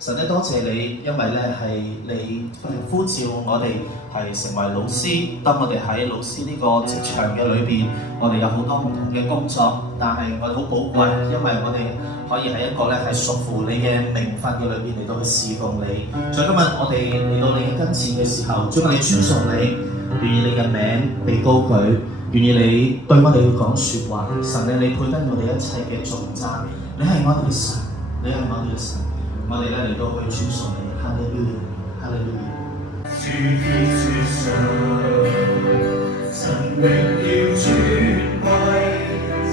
神咧，多謝你，因為咧係你呼召我哋係成為老師。當我哋喺老師呢個職場嘅裏邊，我哋有好多唔同嘅工作，但係我哋好寶貴，因為我哋可以喺一個咧係屬乎你嘅名分嘅裏邊嚟到去侍奉你。在今日我哋嚟到你嘅跟前嘅時候，將我哋尊崇你，願意你嘅名被高舉，願意你對我哋去講説話。神咧，你配得我哋一切嘅頌讚，你係我哋嘅神，你係我哋嘅神。我哋咧嚟到去尊崇你，哈利路亞，哈利路亞。主天主上，神榮耀尊貴，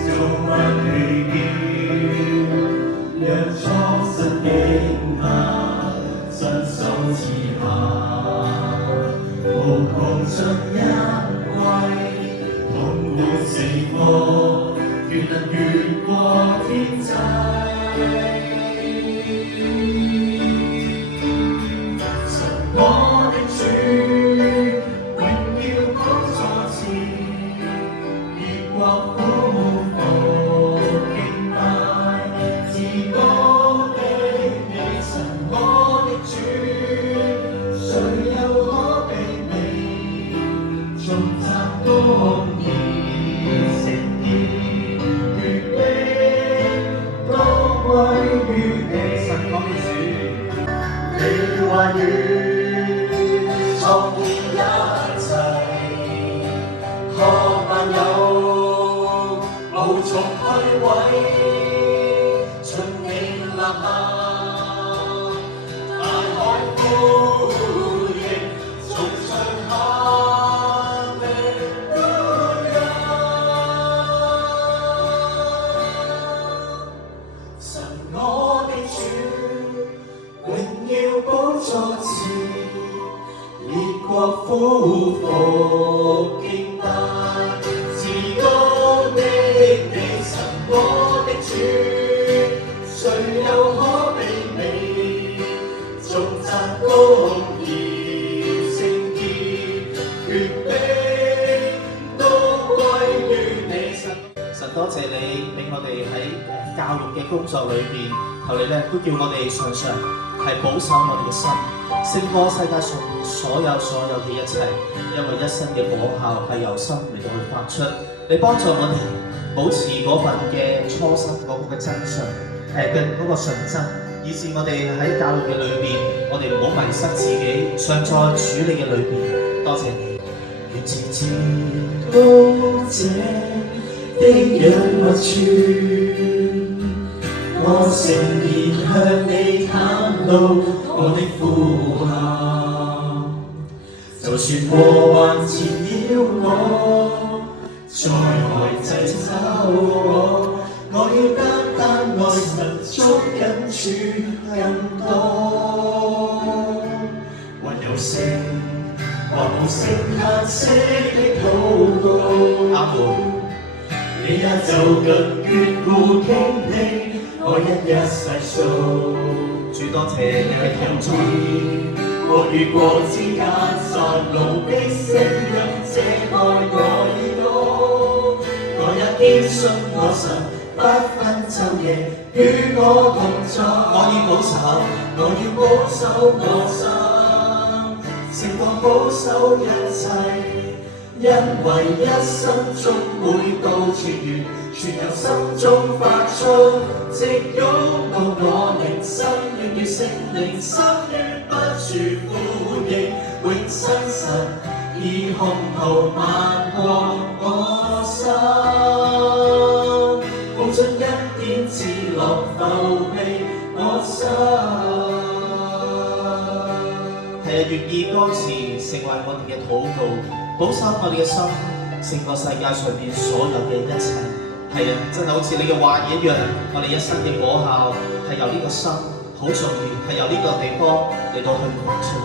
造物奇妙，讓創世驚訝，伸手賜下，無窮盡恩惠，統管四方，願能越過天際。我的主，榮耀寶座前，列國俯伏敬拜，至高的你神，我的主，誰又可媲美？頌讚公義，聖潔，權柄都歸於你。神我的主，你話語。創建一切，看萬有無從摧毀，盡你立下，大海呼應，從上下的都有。神我的主，榮耀寶座前。列國俯伏敬拜，至高的你神，我的主，誰又可媲美？頌讚公義，聖潔，權柄都歸於你神。神多謝你俾我哋喺教育嘅工作裏邊，求你咧都叫我哋常常係保守我哋嘅心。勝過世界上所有嘅一切，因為一生嘅果效係由心嚟到去發出。你幫助我哋保持嗰份嘅初心，嗰個嘅真相，嘅嗰個純真，以致我哋喺教育嘅裏邊，我哋唔好迷失自己，尚在處理嘅裏邊。多謝你，願直至高者的隱密處，我誠然向你袒露我的呼喊，就算禍患纏繞我，災害擠找我要單單愛神，捉緊主更多。還有聲或無聲嘆息的禱告，阿門。你也就更眷顧傾聽我一世數。主多謝你嘅同在，我與過之間殺戮的聲音遮蓋我耳朵，我也堅信我神不分晝夜與我同在。我要保守，我要保守我心，勝過保守一切。因為一生中每到泉源，全由心中發出，直湧到我靈心，願與聖靈心於不住呼應，永生神以洪浩漫過我心，無盡恩典賜樂浮庇我心。係啊，願意歌詞成為我哋嘅禱告。保守我哋嘅心，勝過世界上面所有嘅一切。係啊，真係好似你嘅話語一樣，我哋一生嘅果效係由呢個心好重要，係由呢個地方嚟到去發出。